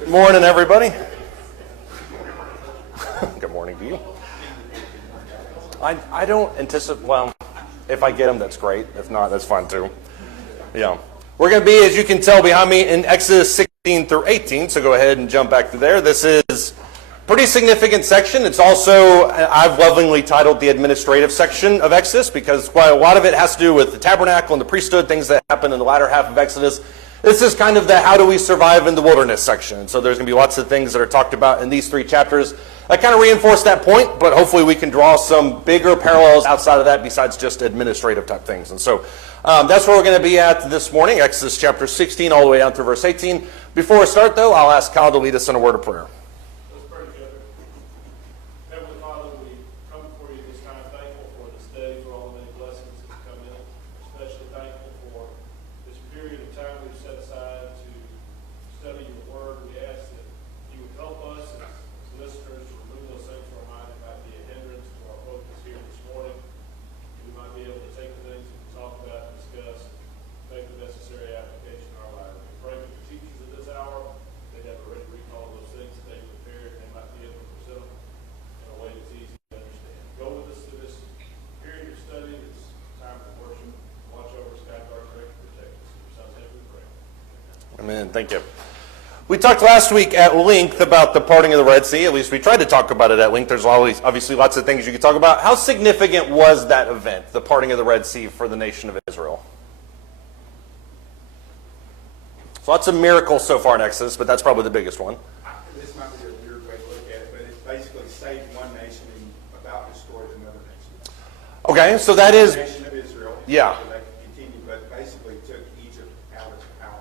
Good morning, everybody. Good morning to you. I don't anticipate, well, if I get them, that's great. If not, that's fine too. Yeah. We're going to be, as you can tell behind me, in Exodus 16 through 18, so go ahead and jump back to there. This is a pretty significant section. It's also, I've lovingly titled the administrative section of Exodus because quite a lot of it has to do with the tabernacle and the priesthood, things that happen in the latter half of Exodus. This is kind of the how do we survive in the wilderness section. So there's going to be lots of things that are talked about in these three chapters that kind of reinforce that point, but hopefully we can draw some bigger parallels outside of that besides just administrative type things. And so that's where we're going to be at this morning, Exodus chapter 16 all the way down through verse 18. Before I start, though, I'll ask Kyle to lead us in a word of prayer. Let's pray together. Heavenly Father, we come before you this time thankful for this day, for all the many blessings that have come in it. Especially thankful for this period of time we've set aside to study your word. We ask that you would help us as listeners to remove those things from our mind that might be a hindrance to our focus here this morning. We might be able to take the things that we talk about and discuss, make the necessary application in our life. We pray for the teachers of this hour. They have already recalled those things that they prepared, and they might be able to present them in a way that's easy to understand. Go with us through this period of study. It's time for worship. Watch over us, guide our direction, protect us. In your son's name we pray. Amen. Thank you. We talked last week at length about the parting of the Red Sea. At least we tried to talk about it at length. There's always, obviously, lots of things you could talk about. How significant was that event, the parting of the Red Sea, for the nation of Israel? So lots of miracles so far in Exodus, but that's probably the biggest one. This might be a weird way to look at it, but it basically saved one nation and about destroyed another nation. Okay, so that is... The nation of Israel. Yeah. So they could continue, but basically took Egypt out of power.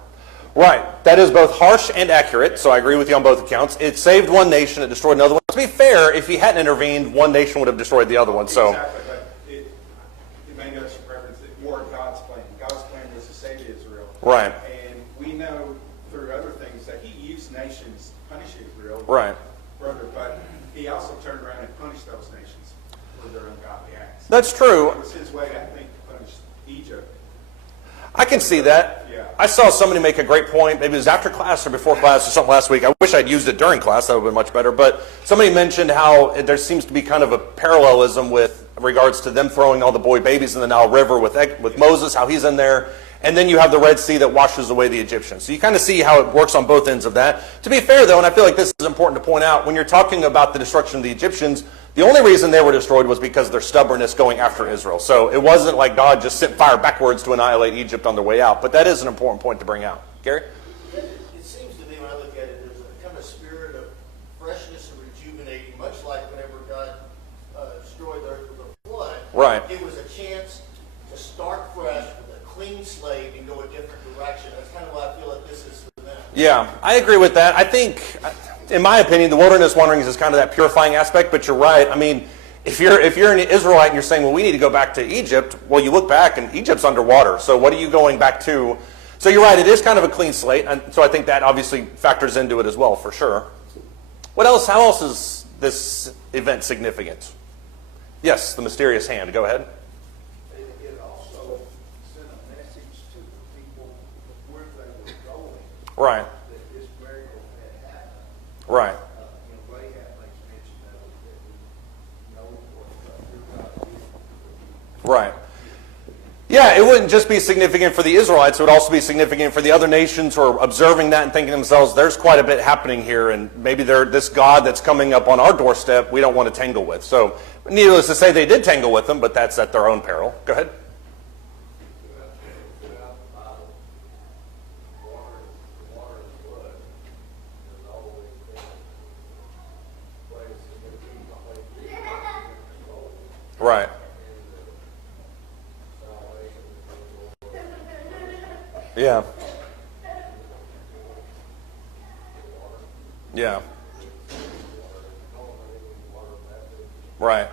Right. That is both harsh and accurate, so I agree with you on both accounts. It saved one nation, it destroyed another one. To be fair, if he hadn't intervened, one nation would have destroyed the other one. So. Exactly, but it may notice a reference that more God's plan. God's plan was to save Israel. Right. And we know through other things that he used nations to punish Israel. Right. Brother, but he also turned around and punished those nations for their ungodly acts. That's true. It was his way, I think, to punish Egypt. I can see that. Yeah. I saw somebody make a great point. Maybe it was after class or before class or something last week. I wish I'd used it during class. That would have been much better. But somebody mentioned how there seems to be kind of a parallelism with regards to them throwing all the boy babies in the Nile River with Moses, how he's in there. And then you have the Red Sea that washes away the Egyptians. So you kind of see how it works on both ends of that. To be fair, though, and I feel like this is important to point out, when you're talking about the destruction of the Egyptians, the only reason they were destroyed was because of their stubbornness going after Israel. So it wasn't like God just sent fire backwards to annihilate Egypt on their way out. But that is an important point to bring out. Gary? It seems to me when I look at it, there's a kind of spirit of freshness and rejuvenating, much like whenever God destroyed the earth with a flood. Right. It was a chance to start fresh with a clean slate and go a different direction. That's kind of what I feel like this is for them. Yeah, I agree with that. I think, in my opinion, the wilderness wanderings is kind of that purifying aspect, but you're right. I mean, if you're an Israelite and you're saying, well, we need to go back to Egypt, well, you look back and Egypt's underwater. So what are you going back to? So you're right, it is kind of a clean slate. And so I think that obviously factors into it as well, for sure. What else? How else is this event significant? Yes, the mysterious hand. Go ahead. It also sent a message to the people where they were going. Right. That this miracle had happened. Right. Rahab makes mention of it, that we know what your God did. Right. Yeah, it wouldn't just be significant for the Israelites. It would also be significant for the other nations who are observing that and thinking to themselves, there's quite a bit happening here, and maybe this God that's coming up on our doorstep we don't want to tangle with. So needless to say, they did tangle with them, but that's at their own peril. Go ahead. Throughout the Bible, water and blood has always been a place that Right. Yeah. Yeah. Right.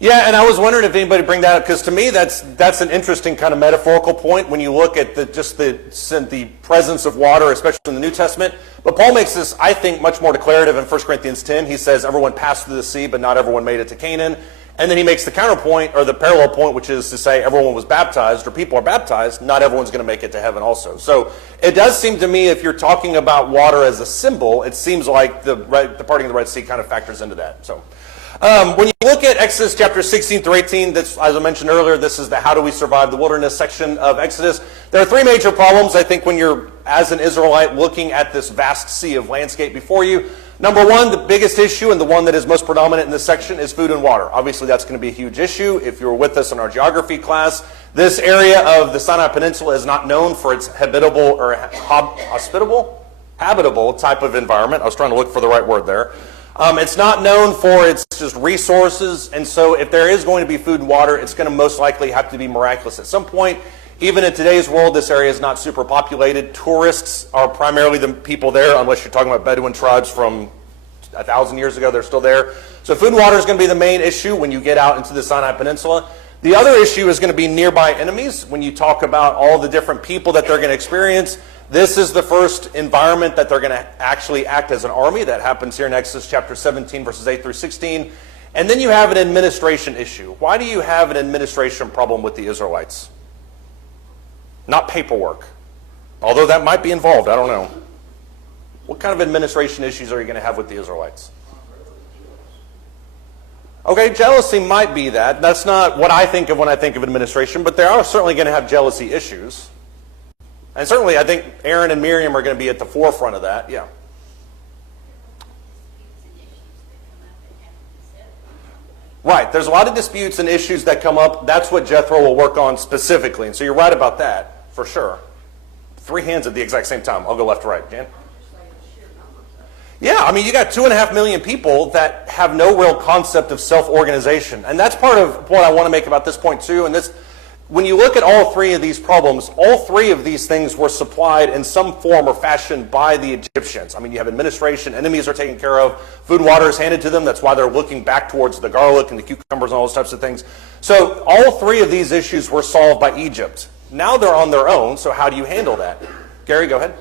Yeah, and I was wondering if anybody bring that up, because to me that's an interesting kind of metaphorical point when you look at the presence of water, especially in the New Testament. But Paul makes this, I think, much more declarative in 1 Corinthians 10. He says everyone passed through the sea, but not everyone made it to Canaan. And then he makes the counterpoint, or the parallel point, which is to say everyone was baptized, or people are baptized, not everyone's going to make it to heaven also. So it does seem to me, if you're talking about water as a symbol, it seems like the parting of the Red Sea kind of factors into that. So when you look at Exodus chapter 16 through 18, this, as I mentioned earlier, this is the how do we survive the wilderness section of Exodus. There are three major problems, I think, when you're, as an Israelite, looking at this vast sea of landscape before you. Number one, the biggest issue, and the one that is most predominant in this section, is food and water. Obviously, that's going to be a huge issue. If you were with us in our geography class, this area of the Sinai Peninsula is not known for its habitable or habitable type of environment. I was trying to look for the right word there. It's not known for its just resources, and so if there is going to be food and water, it's going to most likely have to be miraculous at some point. Even in today's world, this area is not super populated. Tourists are primarily the people there, unless you're talking about Bedouin tribes from 1,000 years ago. They're still there. So food and water is going to be the main issue when you get out into the Sinai Peninsula. The other issue is going to be nearby enemies. When you talk about all the different people that they're going to experience, this is the first environment that they're going to actually act as an army. That happens here in Exodus chapter 17, verses 8 through 16. And then you have an administration issue. Why do you have an administration problem with the Israelites? Not paperwork. Although that might be involved, I don't know. What kind of administration issues are you going to have with the Israelites? Okay, jealousy might be that. That's not what I think of when I think of administration, but they are certainly going to have jealousy issues. And certainly I think Aaron and Miriam are going to be at the forefront of that, yeah. Right, there's a lot of disputes and issues that come up. That's what Jethro will work on specifically. And so you're right about that, for sure. Three hands at the exact same time. I'll go left to right. Jan? Yeah, I mean, you got 2.5 million people that have no real concept of self-organization. And that's part of what I want to make about this point, too. And this, when you look at all three of these problems, all three of these things were supplied in some form or fashion by the Egyptians. I mean, you have administration, enemies are taken care of, food and water is handed to them. That's why they're looking back towards the garlic and the cucumbers and all those types of things. So all three of these issues were solved by Egypt. Now they're on their own, so how do you handle that? Gary, go ahead.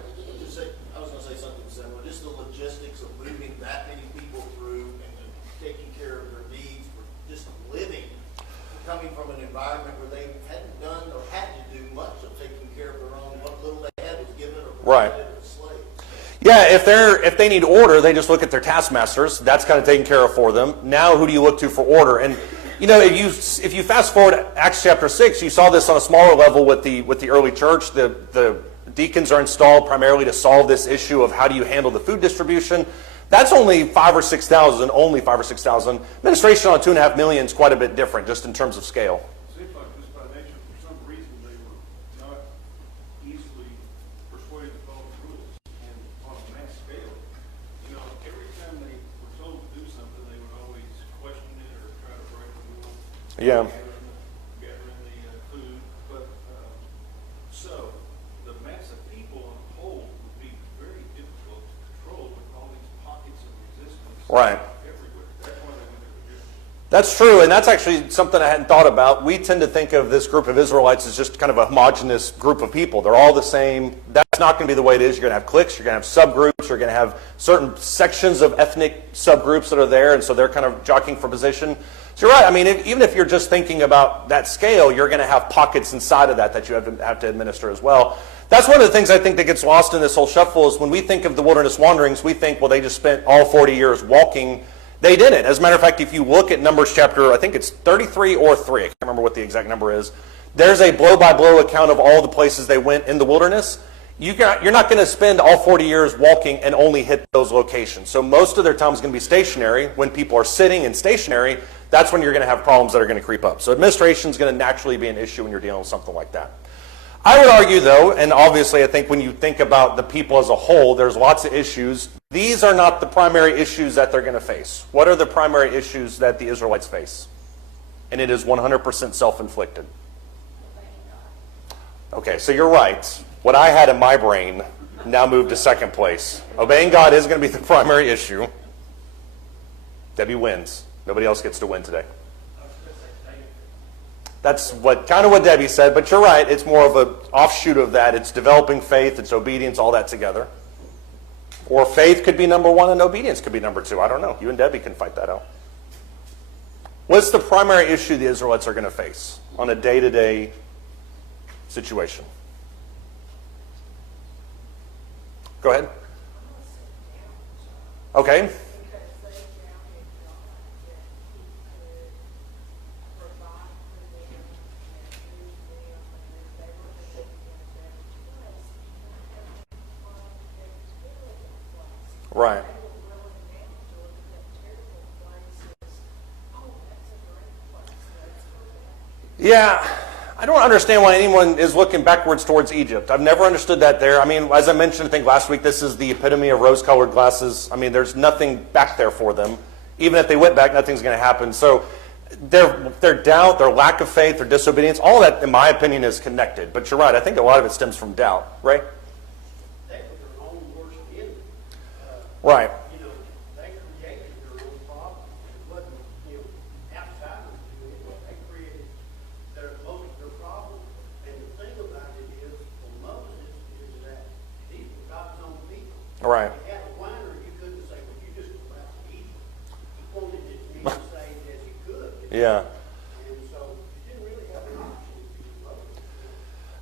I was going to say something similar. Just the logistics of moving that many people through and taking care of their needs, for just living, coming from an environment where they hadn't done or had to do much of taking care of their own. What little they had was given or provided to the slaves. Yeah, if they need order, they just look at their taskmasters. That's kind of taken care of for them. Now, who do you look to for order? And you know, if you fast forward Acts chapter 6, you saw this on a smaller level with the early church. The deacons are installed primarily to solve this issue of how do you handle the food distribution. That's only 5,000 or 6,000. Only 5,000 or 6,000. Administration on 2.5 million is quite a bit different, just in terms of scale. Seems like just by nature, for some reason, they were not easily persuaded to follow the rules. And on a mass scale, you know, every time they were told to do something, they would always question it or try to break the rules. Yeah. Gathering the food. But so the mass of people on the whole would be very difficult to control with all these pockets of resistance. Right. Everywhere. That's why they went to Egypt. That's true, and that's actually something I hadn't thought about. We tend to think of this group of Israelites as just kind of a homogenous group of people. They're all the same. That's not going to be the way it is. You're going to have cliques, you're going to have subgroups, you're going to have certain sections of ethnic subgroups that are there, and so they're kind of jockeying for position. So you're right. I mean, even if you're just thinking about that scale, you're going to have pockets inside of that you have to administer as well. That's one of the things I think that gets lost in this whole shuffle is when we think of the wilderness wanderings, we think, well, they just spent all 40 years walking. They didn't. As a matter of fact, if you look at Numbers chapter, I think it's 33 or 3, I can't remember what the exact number is, there's a blow-by-blow account of all the places they went in the wilderness. You're not going to spend all 40 years walking and only hit those locations. So most of their time is going to be stationary. When people are sitting and stationary, that's when you're going to have problems that are going to creep up. So administration is going to naturally be an issue when you're dealing with something like that. I would argue, though, and obviously I think when you think about the people as a whole, there's lots of issues. These are not the primary issues that they're going to face. What are the primary issues that the Israelites face? And it is 100% self-inflicted. Okay, so you're right. What I had in my brain now moved to second place. Obeying God is going to be the primary issue. Debbie wins. Nobody else gets to win today. That's kind of what Debbie said, but you're right. It's more of an offshoot of that. It's developing faith, it's obedience, all that together. Or faith could be number one and obedience could be number two. I don't know. You and Debbie can fight that out. What's the primary issue the Israelites are going to face on a day-to-day situation? Go ahead. Okay. Right. Yeah, I don't understand why anyone is looking backwards towards Egypt. I've never understood that there. I mean, as I mentioned, I think last week, this is the epitome of rose-colored glasses. I mean, there's nothing back there for them. Even if they went back, nothing's going to happen. So their doubt, their lack of faith, their disobedience, all that, in my opinion, is connected. But you're right. I think a lot of it stems from doubt, right? They were their own worst enemy. Right. You know, they created their own problems. It wasn't, you know, outsiders doing it. They created most of their problems. And the thing about it is, for Moses, is that these were God's own people. Right. If you had a whiner, you couldn't say, well, you just go back to Egypt. He wanted it to be as safe as he could. Yeah. And so, you didn't really have an option if you were Moses.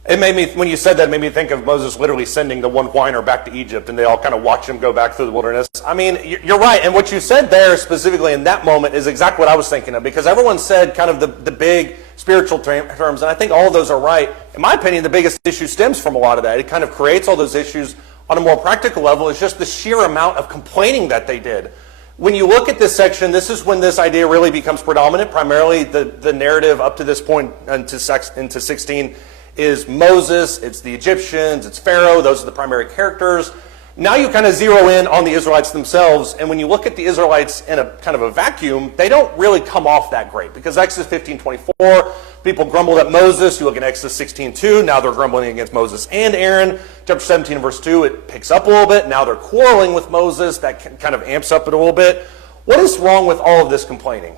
It made me, when you said that, it made me think of Moses literally sending the one whiner back to Egypt, and they all kind of watch him go back through the wilderness. I mean, you're right, and what you said there specifically in that moment is exactly what I was thinking of, because everyone said kind of the big spiritual terms, and I think all of those are right. In my opinion, the biggest issue stems from a lot of that. It kind of creates all those issues on a more practical level. It's just the sheer amount of complaining that they did. When you look at this section, this is when this idea really becomes predominant. Primarily, the narrative up to this point into 16 is Moses, it's the Egyptians, it's Pharaoh. Those are the primary characters. Now you kind of zero in on the Israelites themselves, and when you look at the Israelites in a kind of a vacuum, they don't really come off that great, because Exodus 15:24, people grumbled at Moses. You look at Exodus 16:2, now they're grumbling against Moses and Aaron. Chapter 17 verse 2, it picks up a little bit. Now they're quarreling with Moses. That kind of amps up it a little bit. What is wrong with all of this complaining?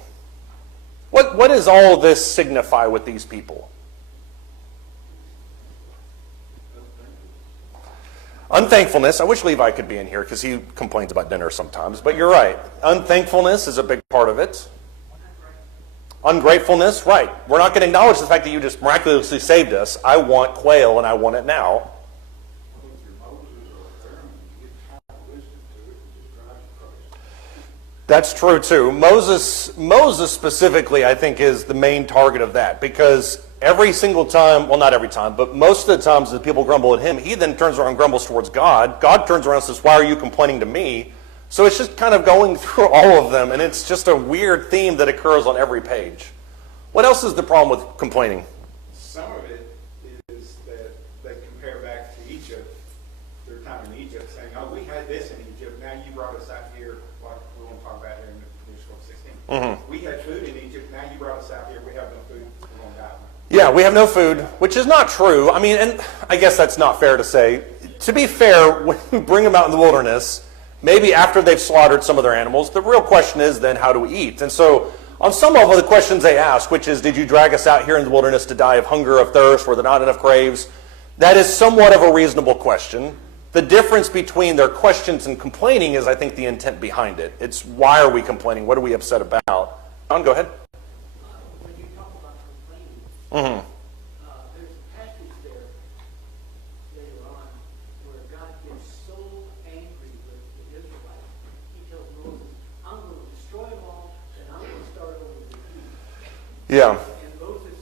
What does all of this signify with these people? Unthankfulness. I wish Levi could be in here because he complains about dinner sometimes, but you're right. Unthankfulness is a big part of it. Ungratefulness, right. We're not going to acknowledge the fact that you just miraculously saved us. I want quail and I want it now. That's true too. Moses specifically, I think, is the main target of that, because every single time, well, not every time, but most of the times that people grumble at him, he then turns around and grumbles towards God. God turns around and says, why are you complaining to me? So it's just kind of going through all of them, and it's just a weird theme that occurs on every page. What else is the problem with complaining? Some of it is that they compare back to Egypt, their time in Egypt, saying, oh, we had this in Egypt, now you brought us out here, like we want to talk about here in Numbers 16. Mm-hmm. We had food in Egypt, now you brought us out here, we have no food, we're going to die. Yeah, we have no food, which is not true. I mean, and I guess that's not fair to say. To be fair, when we bring them out in the wilderness, maybe after they've slaughtered some of their animals, the real question is then, how do we eat? And so on some level, the questions they ask, which is, did you drag us out here in the wilderness to die of hunger, of thirst, were there not enough graves? That is somewhat of a reasonable question. The difference between their questions and complaining is, I think, the intent behind it. It's, why are we complaining? What are we upset about? John, go ahead. When you talk about complaining, Mm-hmm. there's a passage there later on where God gets so angry with the Israelites, he tells Moses, I'm going to destroy them all, and I'm going to start over with you. Yeah. And Moses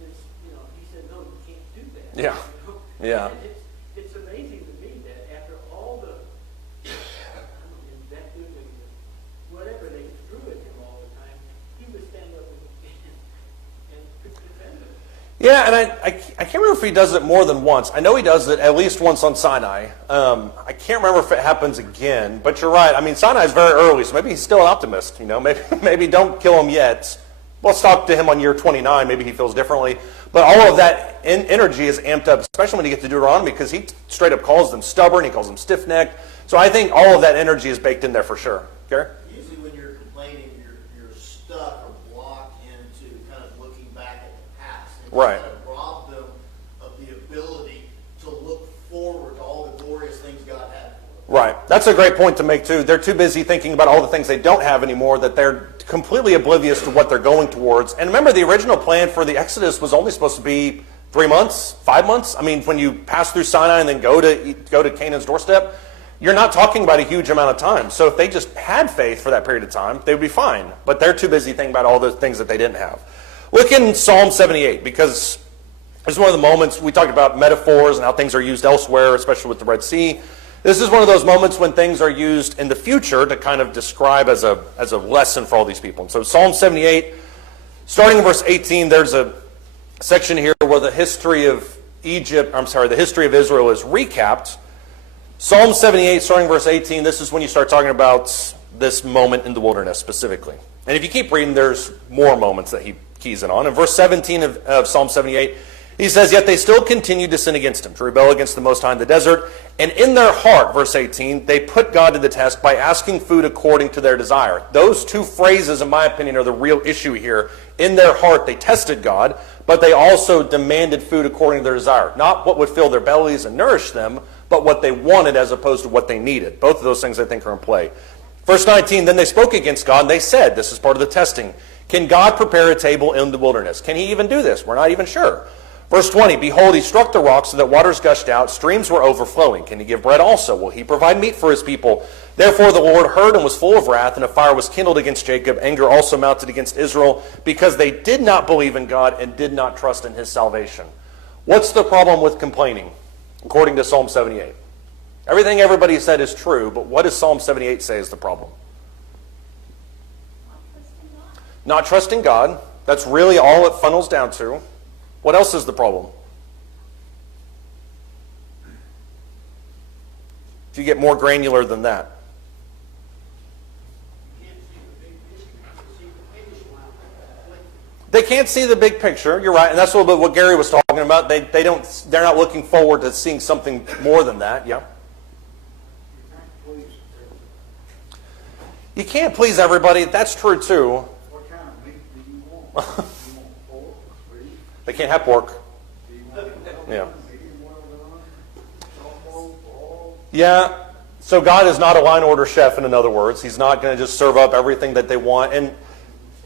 is, he said, no, you can't do that. Yeah. Yeah. And it's amazing to me that after all the invective and whatever they threw at him all the time, he would stand up and defend them. Yeah, and I can't remember if he does it more than once. I know he does it at least once on Sinai. I can't remember if it happens again, but you're right. I mean, Sinai is very early, so maybe he's still an optimist. Maybe don't kill him yet. Let's talk to him on year 29. Maybe he feels differently. But all of that energy is amped up, especially when you get to Deuteronomy, because he straight up calls them stubborn. He calls them stiff-necked. So I think all of that energy is baked in there for sure. Gary? Usually when you're complaining, you're stuck or blocked into kind of looking back at the past. And Right. kind of rob them of the ability to look forward to all the glorious things God had for them. Right. That's a great point to make, too. They're too busy thinking about all the things they don't have anymore that they're completely oblivious to what they're going towards. And remember, the original plan for the Exodus was only supposed to be 3 months, 5 months. I mean, when you pass through Sinai and then go to Canaan's doorstep, you're not talking about a huge amount of time. So if they just had faith for that period of time, they would be fine. But they're too busy thinking about all the things that they didn't have. Look in Psalm 78, because this is one of the moments we talked about metaphors and how things are used elsewhere, especially with the Red Sea. This is one of those moments when things are used in the future to kind of describe as a lesson for all these people. And so Psalm 78, starting in verse 18, there's a section here where the history of the history of Israel is recapped. Psalm 78, starting verse 18, this is when you start talking about this moment in the wilderness specifically. And if you keep reading, there's more moments that he keys in on. In verse 17 of Psalm 78, he says, "Yet they still continued to sin against him, to rebel against the Most High in the desert. And in their heart," verse 18, "they put God to the test by asking food according to their desire." Those two phrases, in my opinion, are the real issue here. In their heart, they tested God, but they also demanded food according to their desire. Not what would fill their bellies and nourish them, but what they wanted as opposed to what they needed. Both of those things, I think, are in play. Verse 19, "Then they spoke against God, and they said," this is part of the testing, "Can God prepare a table in the wilderness? Can he even do this? We're not even sure." Verse 20, "Behold, he struck the rocks so that waters gushed out, streams were overflowing. Can he give bread also? Will he provide meat for his people? Therefore the Lord heard and was full of wrath, and a fire was kindled against Jacob. Anger also mounted against Israel, because they did not believe in God and did not trust in his salvation." What's the problem with complaining, according to Psalm 78? Everything everybody said is true, but what does Psalm 78 say is the problem? Not trusting God. That's really all it funnels down to. What else is the problem? If you get more granular than that. They can't see the big picture. You're right, and that's a little bit what Gary was talking about. They're not looking forward to seeing something more than that. Yeah. You can't please everybody. That's true too. What kind of meat do you want? Do you want pork, beef? They can't have pork. Do you want Yeah. medium well done, soft boiled? Yeah. So God is not a line order chef, in other words. He's not going to just serve up everything that they want. And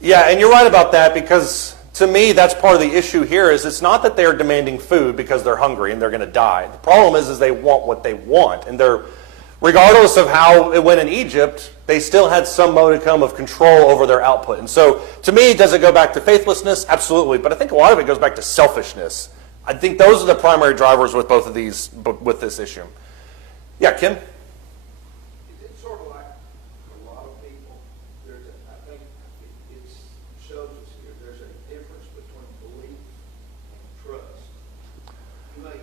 yeah, and you're right about that, because to me, that's part of the issue here. Is it's not that they're demanding food because they're hungry and they're going to die. The problem is they want what they want, and they're, regardless of how it went in Egypt, they still had some modicum of control over their output. And so, to me, does it go back to faithlessness? Absolutely. But I think a lot of it goes back to selfishness. I think those are the primary drivers with both of these, with this issue. Yeah, Kim? It's sort of like a lot of people, I think it shows us here, there's a difference between belief and trust. You may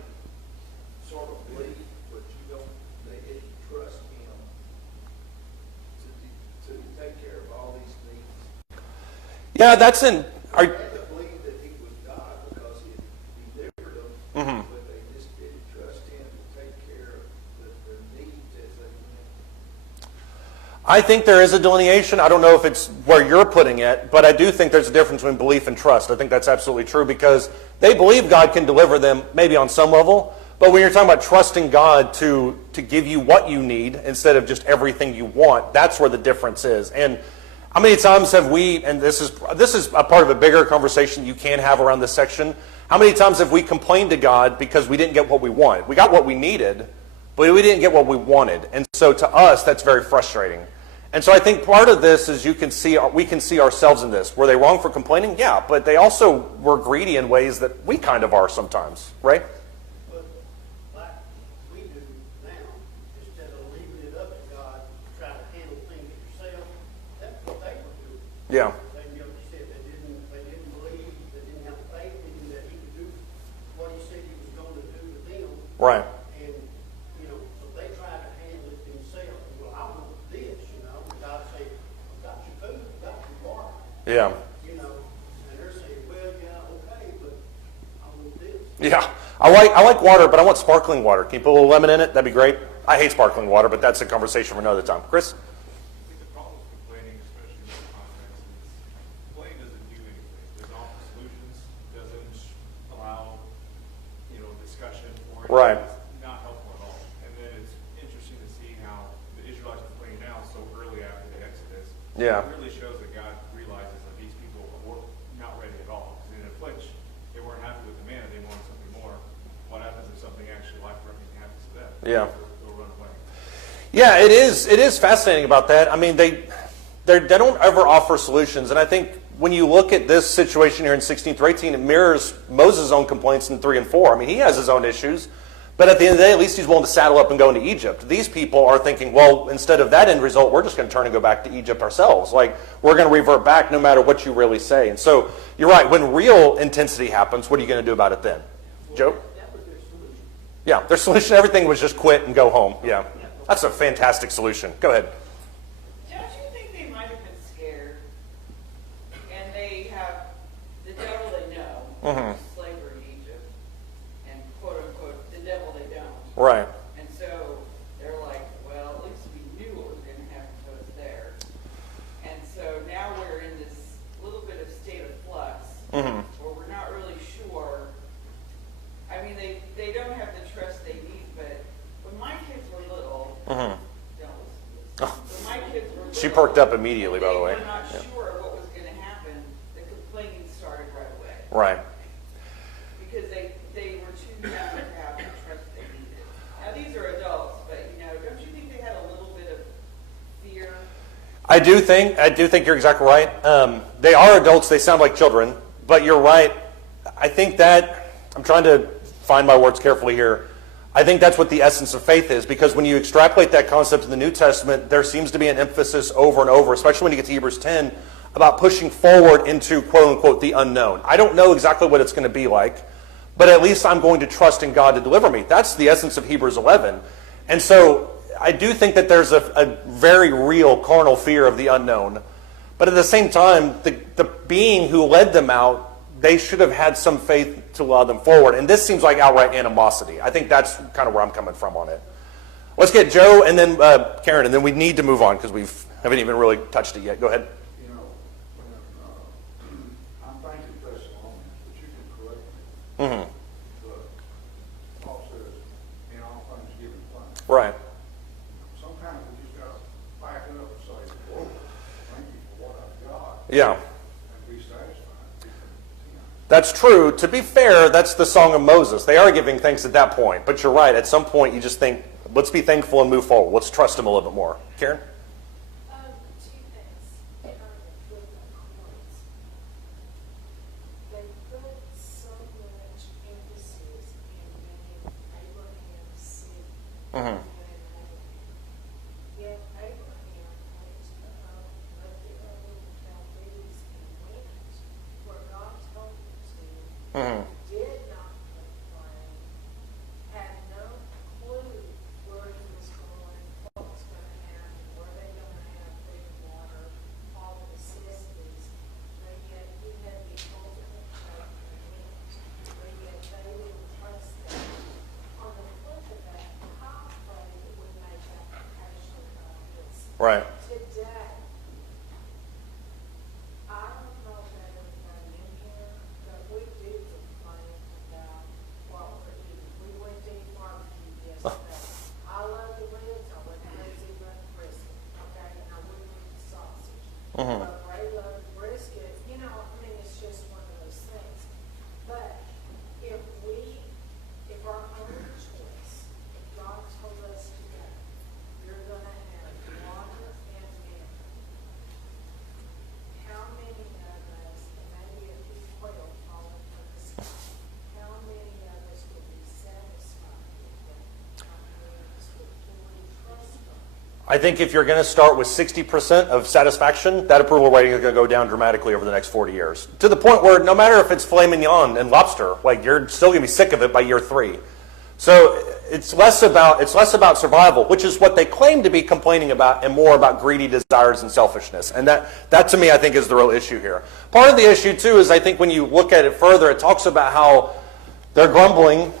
sort of believe, but you don't, if you trust him to take care of all these needs. Yeah, that's in... They had to believe that he was God because he delivered them, Mm-hmm. but they just didn't trust him to take care of their needs as they went. I think there is a delineation. I don't know if it's where you're putting it, but I do think there's a difference between belief and trust. I think that's absolutely true, because they believe God can deliver them maybe on some level, but when you're talking about trusting God to give you what you need instead of just everything you want, that's where the difference is. And how many times have we, and this is a part of a bigger conversation you can have around this section, how many times have we complained to God because we didn't get what we wanted? We got what we needed, but we didn't get what we wanted. And so to us, that's very frustrating. And so I think part of this is we can see ourselves in this. Were they wrong for complaining? Yeah, but they also were greedy in ways that we kind of are sometimes, right? But like we do now, instead of leaving it up to God to try to handle things yourself, that's what they were doing. Yeah. They, you know, he said they didn't believe, they didn't have faith in him that he could do what he said he was going to do to them. Right. And, you know, so they tried to handle it themselves. Well, I want this, you know. And God said, I've got your food, I've got your water. Yeah. You know, and they're saying, well, yeah, okay, but I want this. Yeah. I like water, but I want sparkling water. Can you put a little lemon in it? That'd be great. I hate sparkling water, but that's a conversation for another time. Chris? I think the problem with complaining, especially in this context, is complaining doesn't do anything. Doesn't offer solutions, doesn't allow, discussion, or Right. it's not helpful at all. And then it's interesting to see how the Israelites are complaining now so early after the Exodus. Yeah. It really shows that God Yeah. they'll run away. Yeah, it is. It is fascinating about that. I mean, they don't ever offer solutions, and I think when you look at this situation here in 16 through 18, it mirrors Moses' own complaints in 3 and 4. I mean, he has his own issues, but at the end of the day, at least he's willing to saddle up and go into Egypt. These people are thinking, well, instead of that end result, we're just going to turn and go back to Egypt ourselves. Like, we're going to revert back no matter what you really say. And so, you're right. When real intensity happens, what are you going to do about it then? Joe? That was their solution. Yeah, their solution, everything was just quit and go home. Yeah, that's a fantastic solution. Go ahead. Don't you think they might have been scared? And they have the devil they know, slavery in Egypt, and quote unquote, the devil they don't. Right. And so they're like, well, at least we knew what was going to happen to us there. And so now we're in this little bit of state of flux where we're not really sure. I mean, they don't have the trust they need, but when my kids were little, don't listen to this. When my kids were little, She perked up immediately, by the way. They were not sure what was going to happen. The complaining started right away. Right. Because they were too young to have the trust they needed. Now, these are adults, but, don't you think they had a little bit of fear? I do think you're exactly right. They are adults. They sound like children, but you're right. I think that, I'm trying to find my words carefully here. I think that's what the essence of faith is, because when you extrapolate that concept in the New Testament, there seems to be an emphasis over and over, especially when you get to Hebrews 10, about pushing forward into, quote unquote, the unknown. I don't know exactly what it's going to be like, but at least I'm going to trust in God to deliver me. That's the essence of Hebrews 11. And so I do think that there's a very real carnal fear of the unknown. But at the same time, the being who led them out, they should have had some faith to allow them forward. And this seems like outright animosity. I think that's kind of where I'm coming from on it. Let's get Joe and then Karen, and then we need to move on because we haven't even really touched it yet. Go ahead. You know, I'm thinking Thessalonians, but you can correct me. But Paul says, in all things given thanks. Right. Sometimes we just got to back it up and say, whoa, thank you for what I've got, Yeah. and be satisfied. That's true. To be fair, that's the Song of Moses. They are giving thanks at that point. But you're right. At some point, you just think, let's be thankful and move forward. Let's trust him a little bit more. Karen? Two things. Good points. They put so much emphasis in being Abraham's seed. Yet Abraham went to the left the other Chaldees and went where God told him to. Did not complain. Had no clue where he was going, what was going to happen, were they going to have food and water, all the necessities. But yet he had the ultimate faith in him. But yet they didn't trust that. On the flip of that, I pray that we make application of this. Right. Today, I don't know about everybody in here, but we do complain about what we're eating. We went to eat barbecue yesterday. I love the ribs, I went crazy about the brisket, okay, and I wouldn't eat the sausage. But Ray loved the brisket, it's just one of those things. But if our own choice, if God told us to go, you're gonna have water and milk. How many of us, and maybe if we 12 falling from the sky, how many of us would be satisfied with that? How many of us would fully trust God? I think if you're going to start with 60% of satisfaction, that approval rating is going to go down dramatically over the next 40 years. To the point where no matter if it's filet mignon and lobster, like you're still going to be sick of it by year 3. So it's less about survival, which is what they claim to be complaining about, and more about greedy desires and selfishness. And that to me, I think, is the real issue here. Part of the issue, too, is I think when you look at it further, it talks about how their grumbling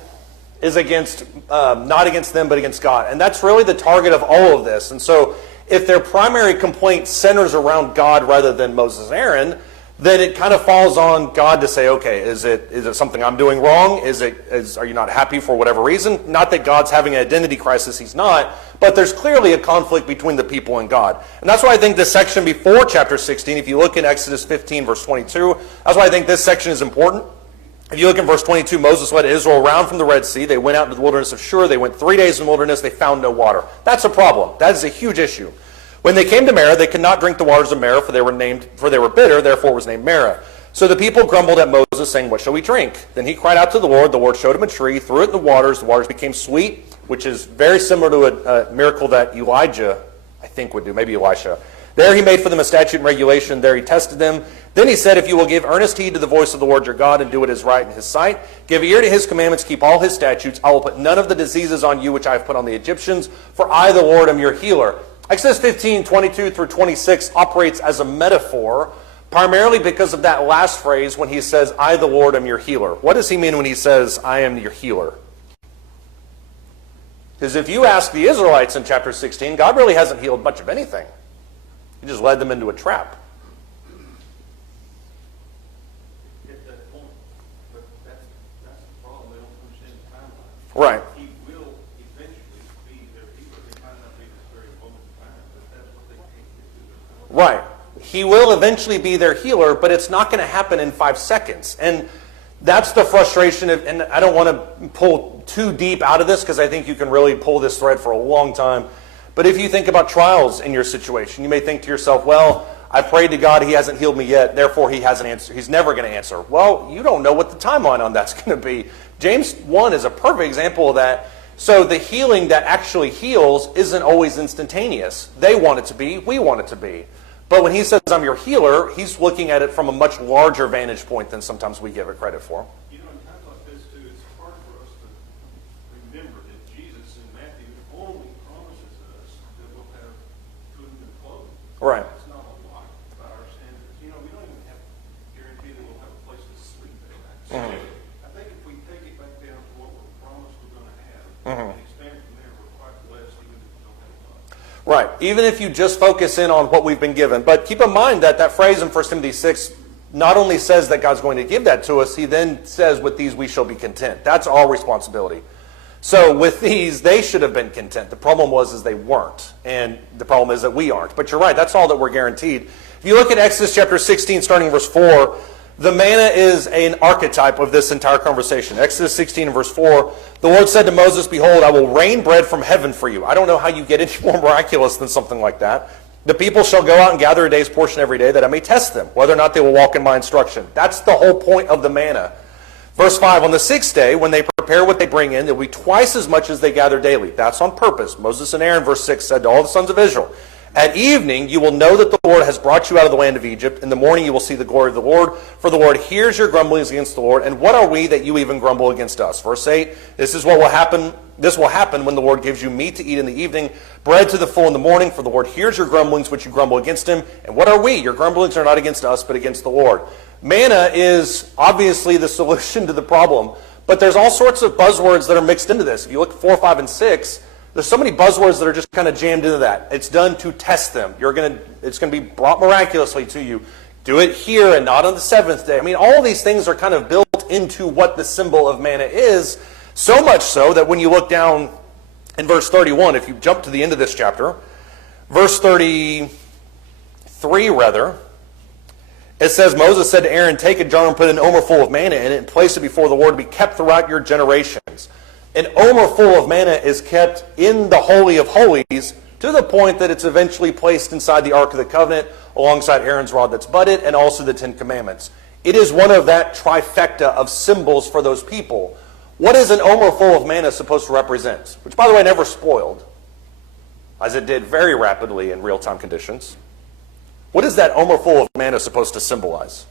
is against, not against them, but against God. And that's really the target of all of this. And so if their primary complaint centers around God rather than Moses and Aaron, then it kind of falls on God to say, okay, is it something I'm doing wrong? Are you not happy for whatever reason? Not that God's having an identity crisis, he's not, but there's clearly a conflict between the people and God. And that's why I think this section before chapter 16, if you look in Exodus 15, verse 22, that's why I think this section is important. If you look in verse 22, Moses led Israel around from the Red Sea. They went out into the wilderness of Shur. They went 3 days in the wilderness. They found no water. That's a problem. That is a huge issue. When they came to Marah, they could not drink the waters of Marah, for they were bitter, therefore it was named Marah. So the people grumbled at Moses, saying, "What shall we drink?" Then he cried out to the Lord. The Lord showed him a tree, threw it in the waters became sweet, which is very similar to a miracle that Elijah, I think, would do, maybe Elisha. There he made for them a statute and regulation. There he tested them. Then he said, "If you will give earnest heed to the voice of the Lord your God and do what is right in his sight, give ear to his commandments, keep all his statutes, I will put none of the diseases on you which I have put on the Egyptians, for I, the Lord, am your healer." Exodus 15, 22 through 26 operates as a metaphor, primarily because of that last phrase when he says, "I, the Lord, am your healer." What does he mean when he says, "I am your healer"? Because if you ask the Israelites in chapter 16, God really hasn't healed much of anything. He just led them into a trap. At that point, but that's the problem. They don't understand the timeline. Right. He will eventually be their healer. It might not be this very moment in time, but that's what they can't get to. Right. He will eventually be their healer, but it's not going to happen in 5 seconds. And that's the frustration of, and I don't want to pull too deep out of this because I think you can really pull this thread for a long time. But if you think about trials in your situation, you may think to yourself, well, I prayed to God, he hasn't healed me yet, therefore he hasn't answered. He's never going to answer. Well, you don't know what the timeline on that's going to be. James 1 is a perfect example of that. So the healing that actually heals isn't always instantaneous. They want it to be, we want it to be. But when he says, "I'm your healer," he's looking at it from a much larger vantage point than sometimes we give it credit for. You know, in times like this, too, it's hard for us to remember that Jesus in Matthew only promises us that we'll have food and clothing. Right. That's not a lot by our standards. You know, we don't even have guarantee that we'll have a place to sleep at night. So I think if we take it back down to what we're promised we're going to have and expand from there, we're quite blessed even if we don't have a lot. Right. Even if you just focus in on what we've been given. But keep in mind that phrase in 1 Timothy 6 not only says that God's going to give that to us, he then says, "With these we shall be content." That's our responsibility. So with these, they should have been content. The problem is they weren't. And the problem is that we aren't. But you're right, that's all that we're guaranteed. If you look at Exodus chapter 16, starting verse 4, the manna is an archetype of this entire conversation. Exodus 16 and verse 4, the Lord said to Moses, "Behold, I will rain bread from heaven for you." I don't know how you get any more miraculous than something like that. "The people shall go out and gather a day's portion every day, that I may test them, whether or not they will walk in my instruction." That's the whole point of the manna. Verse 5, "On the 6th day, when they prepare what they bring in, there will be twice as much as they gather daily." That's on purpose. Moses and Aaron, verse 6, said to all the sons of Israel, "At evening you will know that the Lord has brought you out of the land of Egypt. In the morning you will see the glory of the Lord, for the Lord hears your grumblings against the Lord. And what are we that you even grumble against us?" Verse 8, "This is what will happen. This will happen when the Lord gives you meat to eat in the evening, bread to the full in the morning, for the Lord hears your grumblings which you grumble against him. And what are we? Your grumblings are not against us, but against the Lord." Manna is obviously the solution to the problem, but there's all sorts of buzzwords that are mixed into this. If you look at 4, 5, and 6, there's so many buzzwords that are just kind of jammed into that. It's done to test them. It's going to be brought miraculously to you. Do it here and not on the 7th day. I mean, all these things are kind of built into what the symbol of manna is, so much so that when you look down in verse 31, if you jump to the end of this chapter, verse 33 rather, it says, "Moses said to Aaron, take a jar and put an omer full of manna in it and place it before the Lord to be kept throughout your generations." An omer full of manna is kept in the Holy of Holies to the point that it's eventually placed inside the Ark of the Covenant alongside Aaron's rod that's budded and also the 10 Commandments. It is one of that trifecta of symbols for those people. What is an omer full of manna supposed to represent? Which, by the way, never spoiled, as it did very rapidly in real-time conditions. What is that omer full of manna supposed to symbolize?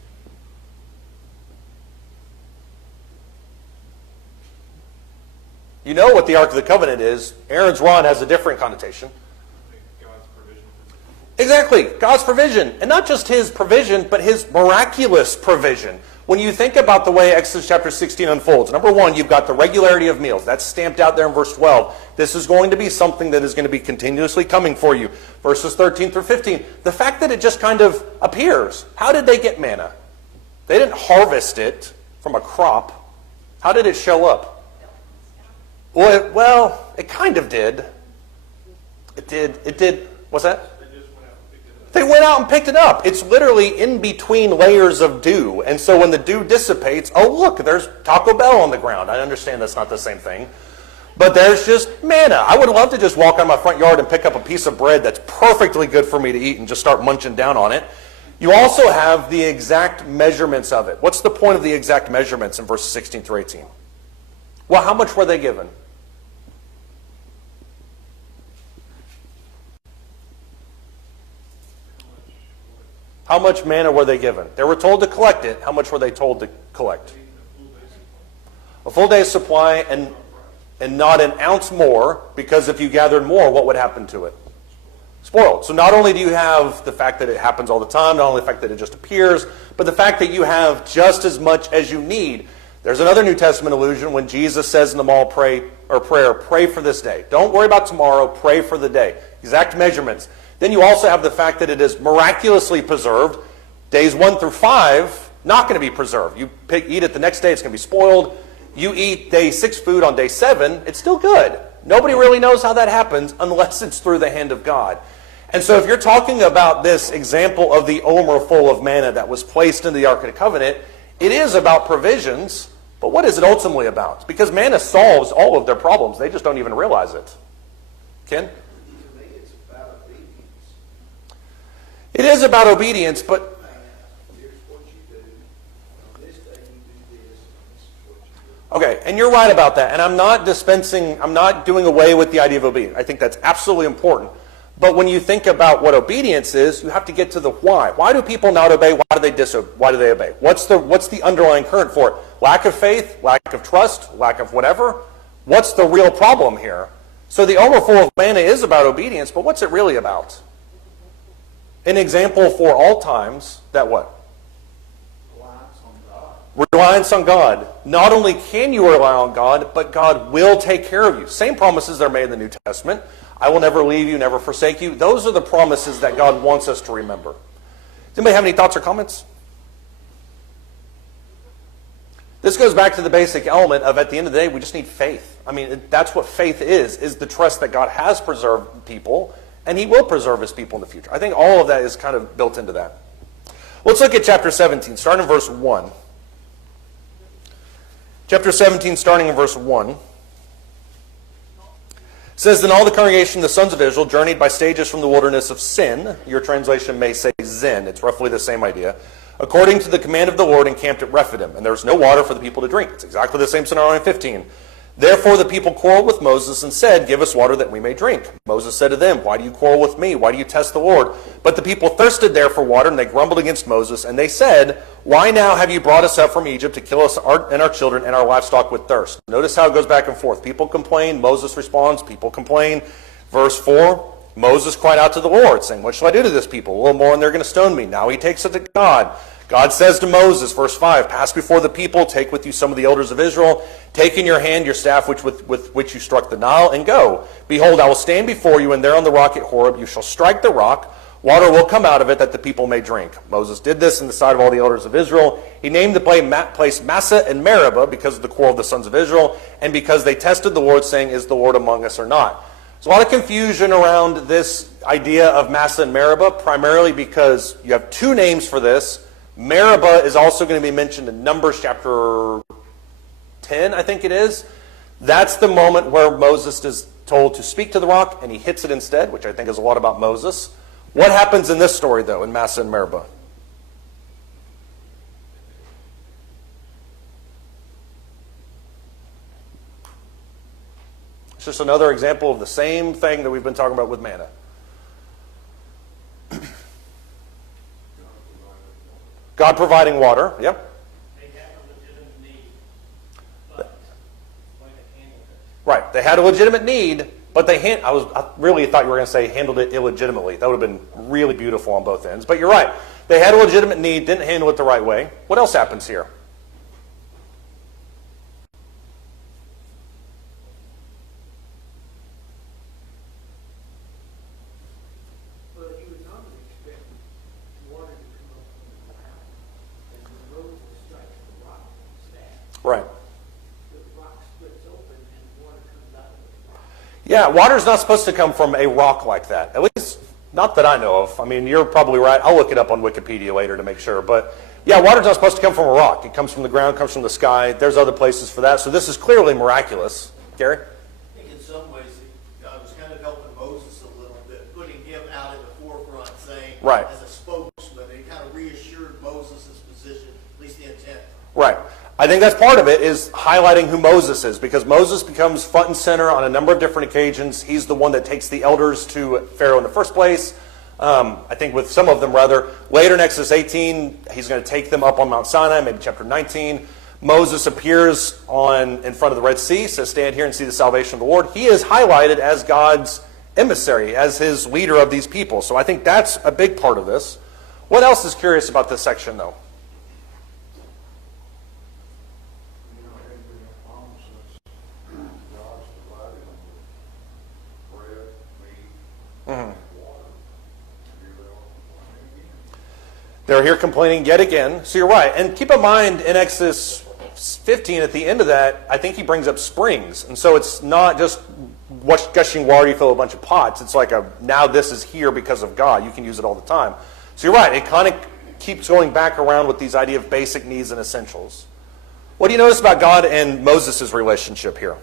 You know what the Ark of the Covenant is. Aaron's rod has a different connotation. God's provision. Exactly, God's provision. And not just his provision, but his miraculous provision. When you think about the way Exodus chapter 16 unfolds, number one, you've got the regularity of meals. That's stamped out there in verse 12. This is going to be something that is going to be continuously coming for you. Verses 13 through 15. The fact that it just kind of appears. How did they get manna? They didn't harvest it from a crop. How did it show up? Well, it kind of did. It did. What's that? They just went out and picked it up. They went out and picked it up. It's literally in between layers of dew. And so when the dew dissipates, oh, look, there's Taco Bell on the ground. I understand that's not the same thing. But there's just manna. I would love to just walk out my front yard and pick up a piece of bread that's perfectly good for me to eat and just start munching down on it. You also have the exact measurements of it. What's the point of the exact measurements in verses 16 through 18? Well, how much were they given? How much manna were they given? They were told to collect it. How much were they told to collect? A full day's supply, and not an ounce more, because if you gathered more, what would happen to it? Spoiled. So not only do you have the fact that it happens all the time, not only the fact that it just appears, but the fact that you have just as much as you need. There's another New Testament allusion when Jesus says in the mall prayer, pray for this day. Don't worry about tomorrow, pray for the day. Exact measurements. Then you also have the fact that it is miraculously preserved. Days 1 through 5, not going to be preserved. You eat it the next day, it's going to be spoiled. You eat day 6 food on day 7, it's still good. Nobody really knows how that happens unless it's through the hand of God. And so if you're talking about this example of the omer full of manna that was placed into the Ark of the Covenant, it is about provisions, but what is it ultimately about? Because manna solves all of their problems. They just don't even realize it. Ken? To me, it's about obedience. It is about obedience, but Here's what you do. On this day, you do this, and this is what you do. okay, and you're right about that. And I'm not doing away with the idea of obedience. I think that's absolutely important. But when you think about what obedience is, you have to get to the why. Why do people not obey? Why do they disobey? Why do they obey? What's the underlying current for it? Lack of faith, lack of trust, lack of whatever? What's the real problem here? So the omer full of manna is about obedience, but what's it really about? An example for all times that what? Reliance on God. Reliance on God. Not only can you rely on God, but God will take care of you. Same promises are made in the New Testament. I will never leave you, never forsake you. Those are the promises that God wants us to remember. Does anybody have any thoughts or comments? This goes back to the basic element of, at the end of the day, we just need faith. I mean, that's what faith is the trust that God has preserved people, and He will preserve His people in the future. I think all of that is kind of built into that. Let's look at chapter 17, starting in verse 1. Chapter 17, starting in verse 1. It says, Then all the congregation of the sons of Israel journeyed by stages from the wilderness of Sin. Your translation may say Zin. It's roughly the same idea. According to the command of the Lord, encamped at Rephidim. And there was no water for the people to drink. It's exactly the same scenario in 15. Therefore the people quarreled with Moses and said, Give us water that we may drink. Moses said to them, Why do you quarrel with me? Why do you test the Lord? But the people thirsted there for water, and they grumbled against Moses. And they said, Why now have you brought us up from Egypt to kill us and our children and our livestock with thirst? Notice how it goes back and forth. People complain. Moses responds. People complain. Verse 4, Moses cried out to the Lord, saying, What shall I do to this people? A little more and they're going to stone me. Now he takes it to God. God says to Moses, verse 5, Pass before the people, take with you some of the elders of Israel, take in your hand your staff with which you struck the Nile, and go. Behold, I will stand before you, and there on the rock at Horeb you shall strike the rock. Water will come out of it that the people may drink. Moses did this in the sight of all the elders of Israel. He named the place Massah and Meribah because of the quarrel of the sons of Israel, and because they tested the Lord, saying, Is the Lord among us or not? There's a lot of confusion around this idea of Massah and Meribah, primarily because you have two names for this. Meribah is also going to be mentioned in Numbers chapter 10, I think it is. That's the moment where Moses is told to speak to the rock, and he hits it instead, which I think is a lot about Moses. What happens in this story, though, in Massah and Meribah? It's just another example of the same thing that we've been talking about with manna. God providing water, yep. They have a legitimate need, but the way they handled it. Right, they had a legitimate need, but I really thought you were going to say handled it illegitimately. That would have been really beautiful on both ends. But you're right. They had a legitimate need, didn't handle it the right way. What else happens here? Well, you would not expect water to come up from the ground, and the road will strike the rock with the staff. Right. The rock splits open and water comes out of the rock. Yeah, water's not supposed to come from a rock like that. At least Not that I know of. I mean, you're probably right. I'll look it up on Wikipedia later to make sure. But yeah, water's not supposed to come from a rock. It comes from the ground, comes from the sky. There's other places for that. So this is clearly miraculous. Gary? I think in some ways God was kind of helping Moses a little bit, putting him out in the forefront, saying, Right. as a spokesman, and he kind of reassured Moses' position, at least the intent. Right. I think that's part of it, is highlighting who Moses is, because Moses becomes front and center on a number of different occasions. He's the one that takes the elders to Pharaoh in the first place. I think with some of them, rather. Later in Exodus 18, he's going to take them up on Mount Sinai, maybe chapter 19. Moses appears in front of the Red Sea, says, stand here and see the salvation of the Lord. He is highlighted as God's emissary, as his leader of these people. So I think that's a big part of this. What else is curious about this section, though? You know, in the promises, God's provided them with bread, meat, and water. And here they are complaining again. They're here complaining yet again. So you're right. And keep in mind, in Exodus 15, at the end of that, I think he brings up springs. And so it's not just gushing water, you fill a bunch of pots. It's like now this is here because of God. You can use it all the time. So you're right. It kind of keeps going back around with these idea of basic needs and essentials. What do you notice about God and Moses' relationship here?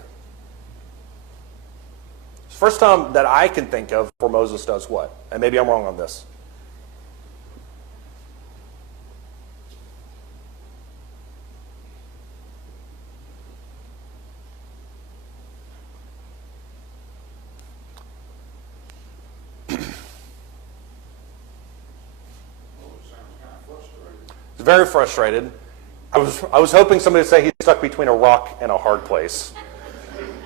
It's the first time that I can think of where Moses does what? And maybe I'm wrong on this. Very frustrated. I was hoping somebody would say he's stuck between a rock and a hard place.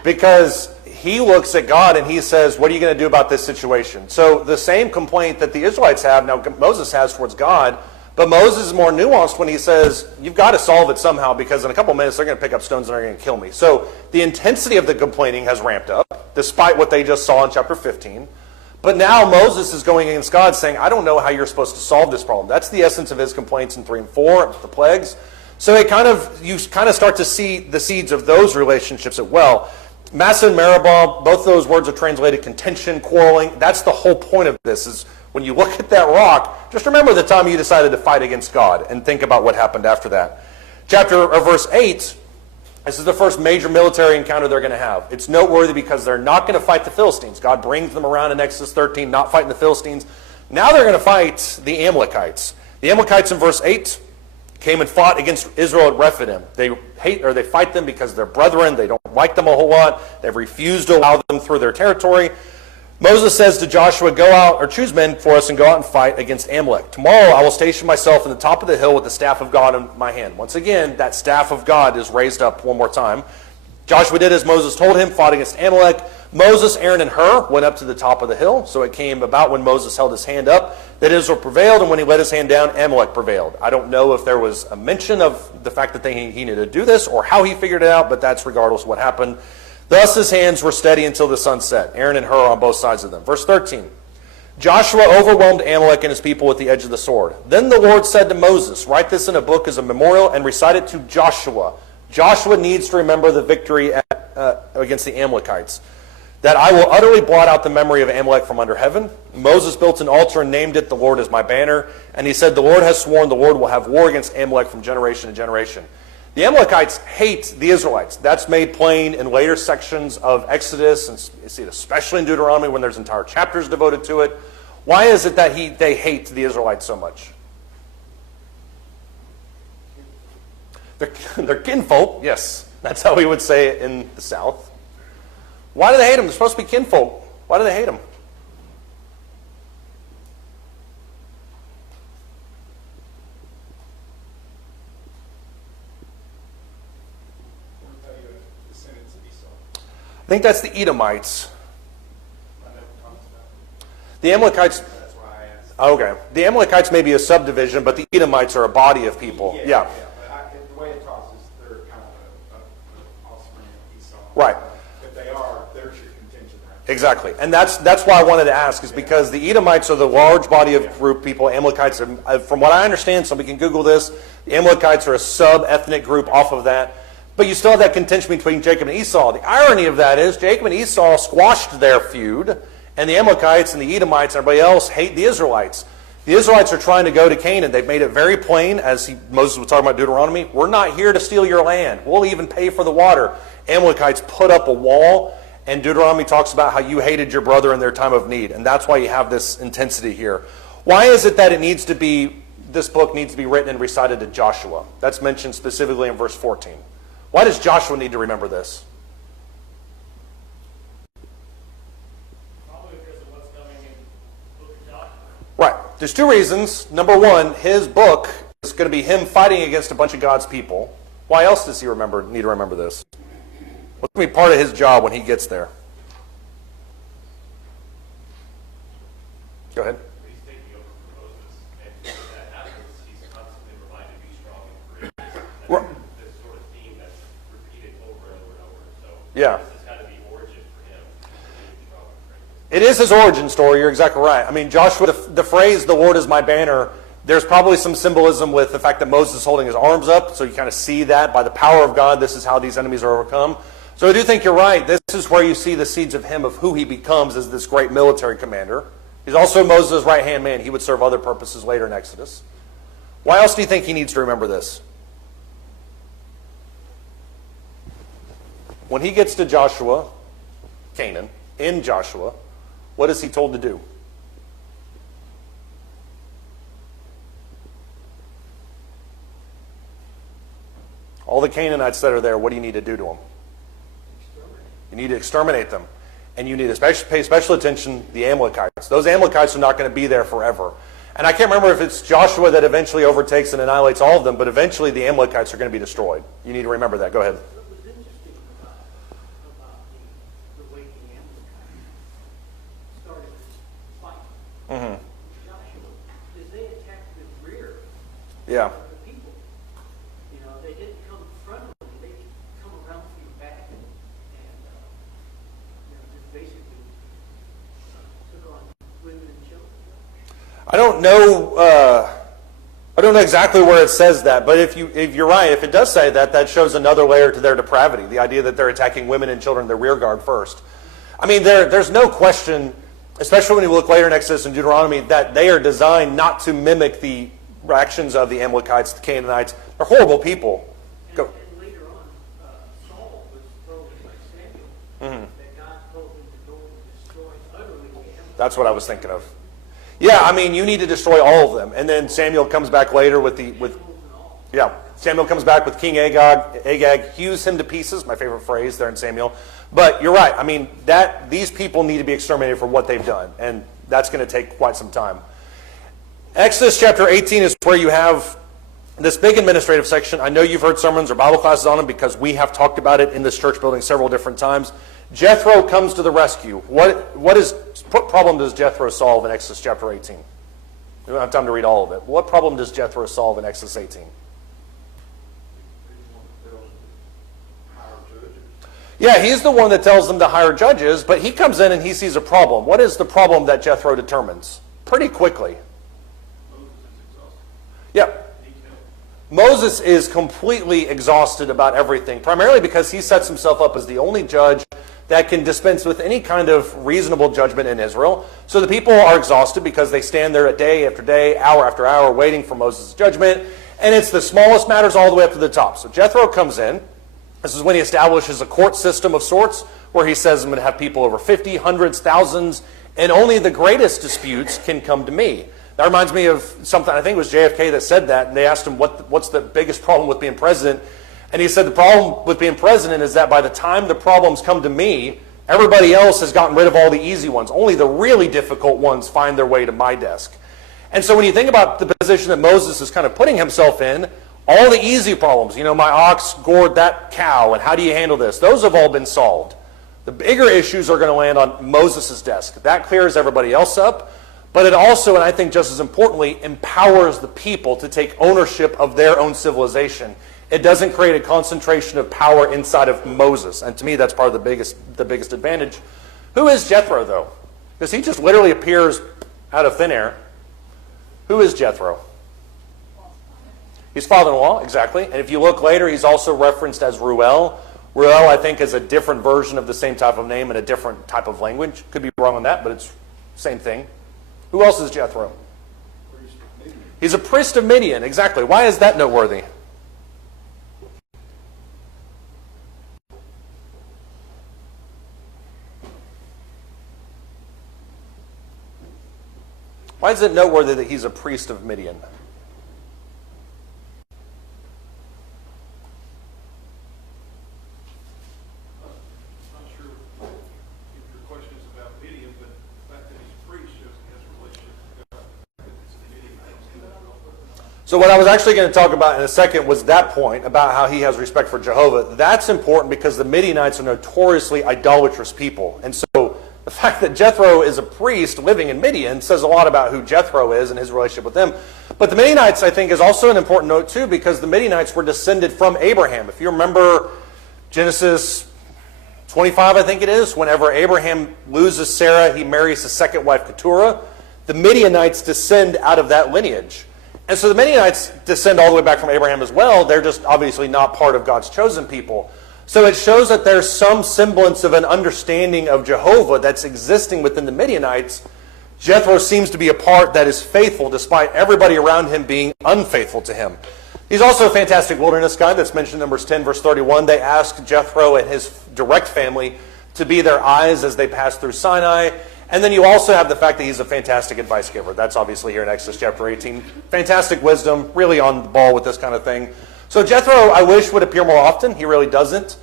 Because he looks at God and he says, what are you going to do about this situation? So the same complaint that the Israelites have, now Moses has towards God, but Moses is more nuanced when he says, you've got to solve it somehow, because in a couple of minutes they're going to pick up stones and they're going to kill me. So the intensity of the complaining has ramped up, despite what they just saw in chapter 15. But now Moses is going against God, saying, I don't know how you're supposed to solve this problem. That's the essence of his complaints in 3 and 4, the plagues. So you kind of start to see the seeds of those relationships as well. Massa and Meribah, both those words are translated contention, quarreling. That's the whole point of this, is when you look at that rock, just remember the time you decided to fight against God and think about what happened after that. Verse 8, this is the first major military encounter they're going to have. It's noteworthy because they're not going to fight the Philistines. God brings them around in Exodus 13, not fighting the Philistines. Now they're going to fight the Amalekites. The Amalekites in verse 8 came and fought against Israel at Rephidim. They fight them because they're brethren. They don't like them a whole lot. They've refused to allow them through their territory. Moses says to Joshua, go out, or choose men for us and go out and fight against Amalek. Tomorrow I will station myself in the top of the hill with the staff of God in my hand. Once again, that staff of God is raised up one more time. Joshua did as Moses told him, fought against Amalek. Moses, Aaron, and Hur went up to the top of the hill. So it came about when Moses held his hand up that Israel prevailed, and when he let his hand down, Amalek prevailed. I don't know if there was a mention of the fact that he needed to do this or how he figured it out, but that's regardless of what happened. Thus his hands were steady until the sun set. Aaron and Hur on both sides of them. Verse 13. Joshua overwhelmed Amalek and his people with the edge of the sword. Then the Lord said to Moses, write this in a book as a memorial and recite it to Joshua. Joshua needs to remember the victory against the Amalekites. That I will utterly blot out the memory of Amalek from under heaven. Moses built an altar and named it, the Lord is my banner. And he said, the Lord has sworn the Lord will have war against Amalek from generation to generation. The Amalekites hate the Israelites. That's made plain in later sections of Exodus, and you see it especially in Deuteronomy when there's entire chapters devoted to it. Why is it that they hate the Israelites so much? They're kinfolk, yes. That's how we would say it in the South. Why do they hate them? They're supposed to be kinfolk. Why do they hate them? I think that's the Edomites. The Amalekites. That's why I asked. Okay. The Amalekites may be a subdivision, but the Edomites are a body of people. Yeah. But the way it talks is they're kind of an offspring of Esau. Right. If they are, there's your contention, right? Exactly. And that's why I wanted to ask, is because the Edomites are the large body of group people. Amalekites, from what I understand, somebody can Google this, the Amalekites are a sub-ethnic group off of that. But you still have that contention between Jacob and Esau. The irony of that is Jacob and Esau squashed their feud, And the Amalekites and the Edomites and everybody else hate the Israelites. The Israelites are trying to go to Canaan. They've made it very plain, as Moses was talking about Deuteronomy, we're not here to steal your land. We'll even pay for the water. Amalekites put up a wall, and Deuteronomy talks about how you hated your brother in their time of need. And that's why you have this intensity here. Why is it that this book needs to be written and recited to Joshua? That's mentioned specifically in verse 14. Why does Joshua need to remember this? Probably because of what's coming in the book of Joshua. Right. There's two reasons. Number one, his book is going to be him fighting against a bunch of God's people. Why else does he need to remember this? What's going to be part of his job when he gets there? Go ahead. He's taking over from Moses, and when that happens, he's constantly reminded to be strong and courageous. Right. That's this sort of theme that's repeated over and over and over. So Yeah. this is kind of the origin for him, being strong and courageous. It is his origin story. You're exactly right. I mean, Joshua, the phrase, the Lord is my banner, there's probably some symbolism with the fact that Moses is holding his arms up, so you kind of see that by the power of God, this is how these enemies are overcome. So I do think you're right. This is where you see the seeds of him, of who he becomes as this great military commander. He's also Moses' right-hand man. He would serve other purposes later in Exodus. Why else do you think he needs to remember this? When he gets to Joshua, Canaan, in Joshua, what is he told to do? All the Canaanites that are there, what do you need to do to them? You need to exterminate them. And you need to pay special attention to the Amalekites. Those Amalekites are not going to be there forever. And I can't remember if it's Joshua that eventually overtakes and annihilates all of them, but eventually the Amalekites are going to be destroyed. You need to remember that. Go ahead. What was interesting about the way the Amalekites started this fight, Joshua, is they attacked the rear Yeah. of the people. You know, they didn't come frontally, they come around from your back and you know, just basically took on women and children. I don't know exactly where it says that, but if you're right, if it does say that, that shows another layer to their depravity, the idea that they're attacking women and children in the rear guard first. I mean, there's no question, especially when you look later in Exodus and Deuteronomy, that they are designed not to mimic the actions of the Amalekites, the Canaanites. They're horrible people. Go. And later on, Saul was told by Samuel that God told him to go and destroy utterly the Amalekites. That's what I was thinking of. Yeah, I mean, you need to destroy all of them. And then Samuel comes back later with Samuel comes back with King Agag, hews him to pieces, my favorite phrase there in Samuel. But you're right. I mean, these people need to be exterminated for what they've done. And that's going to take quite some time. Exodus chapter 18 is where you have this big administrative section. I know you've heard sermons or Bible classes on them because we have talked about it in this church building several different times. Jethro comes to the rescue. What problem does Jethro solve in Exodus chapter 18? We don't have time to read all of it. What problem does Jethro solve in Exodus 18? Yeah, he's the one that tells them to hire judges, but he comes in and he sees a problem. What is the problem that Jethro determines? Pretty quickly. Yeah. Moses is completely exhausted about everything, primarily because he sets himself up as the only judge that can dispense with any kind of reasonable judgment in Israel. So the people are exhausted because they stand there day after day, hour after hour, waiting for Moses' judgment. And it's the smallest matters all the way up to the top. So Jethro comes in. This is when he establishes a court system of sorts, where he says, I'm going to have people over 50, hundreds, thousands, and only the greatest disputes can come to me. That reminds me of something, I think it was JFK that said that, and they asked him, what's the biggest problem with being president? And he said, the problem with being president is that by the time the problems come to me, everybody else has gotten rid of all the easy ones. Only the really difficult ones find their way to my desk. And so when you think about the position that Moses is kind of putting himself in, all the easy problems, my ox gored that cow, and how do you handle this? Those have all been solved. The bigger issues are going to land on Moses' desk. That clears everybody else up. But it also, and I think just as importantly, empowers the people to take ownership of their own civilization. It doesn't create a concentration of power inside of Moses. And to me, that's part of the biggest advantage. Who is Jethro, though? Because he just literally appears out of thin air. Who is Jethro? He's father-in-law, exactly. And if you look later, he's also referenced as Ruel. Ruel, I think, is a different version of the same type of name in a different type of language. Could be wrong on that, but it's same thing. Who else is Jethro? He's a priest of Midian, exactly. Why is that noteworthy? Why is it noteworthy that he's a priest of Midian? Not sure if your question is about Midian, but the fact that he's a priest shows he has a relationship with God. It's the Midianites. So what I was actually going to talk about in a second was that point about how he has respect for Jehovah. That's important because the Midianites are notoriously idolatrous people. And so the fact that Jethro is a priest living in Midian says a lot about who Jethro is and his relationship with them. But the Midianites, I think, is also an important note too, because the Midianites were descended from Abraham. If you remember Genesis 25, I think it is, whenever Abraham loses Sarah, he marries his second wife, Keturah. The Midianites descend out of that lineage. And so the Midianites descend all the way back from Abraham as well. They're just obviously not part of God's chosen people. So it shows that there's some semblance of an understanding of Jehovah that's existing within the Midianites. Jethro seems to be a part that is faithful despite everybody around him being unfaithful to him. He's also a fantastic wilderness guide that's mentioned in Numbers 10, verse 31. They asked Jethro and his direct family to be their eyes as they pass through Sinai. And then you also have the fact that he's a fantastic advice giver. That's obviously here in Exodus chapter 18. Fantastic wisdom, really on the ball with this kind of thing. So Jethro, I wish, would appear more often. He really doesn't.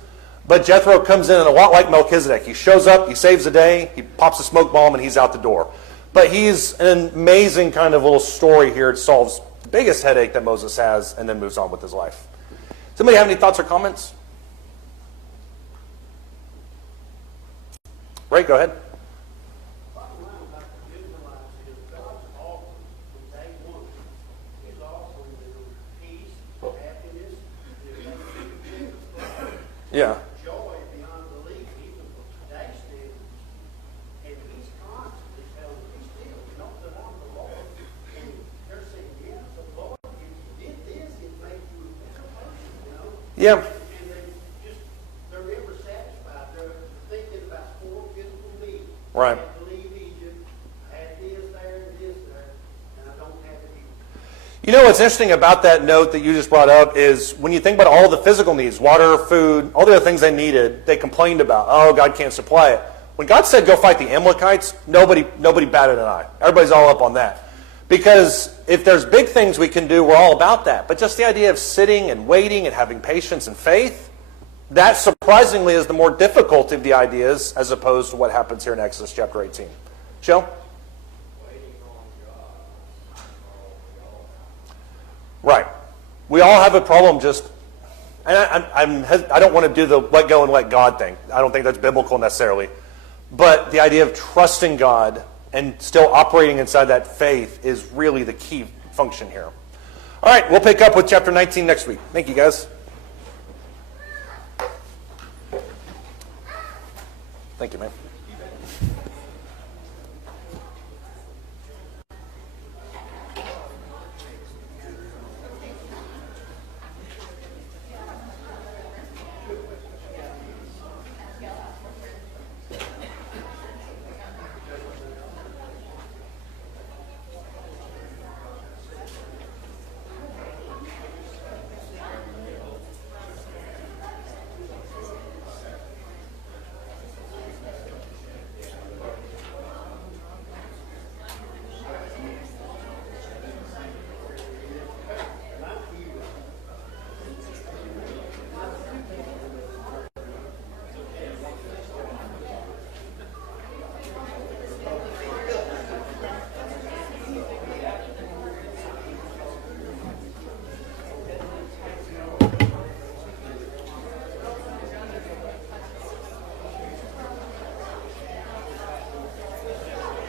But Jethro comes in a lot like Melchizedek. He shows up, he saves the day, he pops a smoke bomb, and he's out the door. But he's an amazing kind of little story here. It solves the biggest headache that Moses has and then moves on with his life. Somebody have any thoughts or comments? Ray, go ahead. Bottom line about the Israelites is God's offer from day one. He's offering them peace, happiness, Yeah. joy beyond belief, even for today's standards. And he's constantly telling them, be still, know that I'm the Lord. And they're saying, yeah, the Lord, if you did this, it made you a better person, you know? Yeah. And they're never satisfied. They're thinking about poor, physical needs. Right. I had to leave Egypt, I had this there and this there, and I don't have it here. You know what's interesting about that note that you just brought up is when you think about all the physical needs, water, food, all the other things they needed, they complained about, oh, God can't supply it. When God said go fight the Amalekites, nobody batted an eye. Everybody's all up on that. Because if there's big things we can do, we're all about that. But just the idea of sitting and waiting and having patience and faith, that surprisingly is the more difficult of the ideas as opposed to what happens here in Exodus chapter 18. Shell? Right. We all have a problem just, and I don't want to do the let go and let God thing. I don't think that's biblical necessarily. But the idea of trusting God and still operating inside that faith is really the key function here. All right, we'll pick up with chapter 19 next week. Thank you, guys. Thank you, man.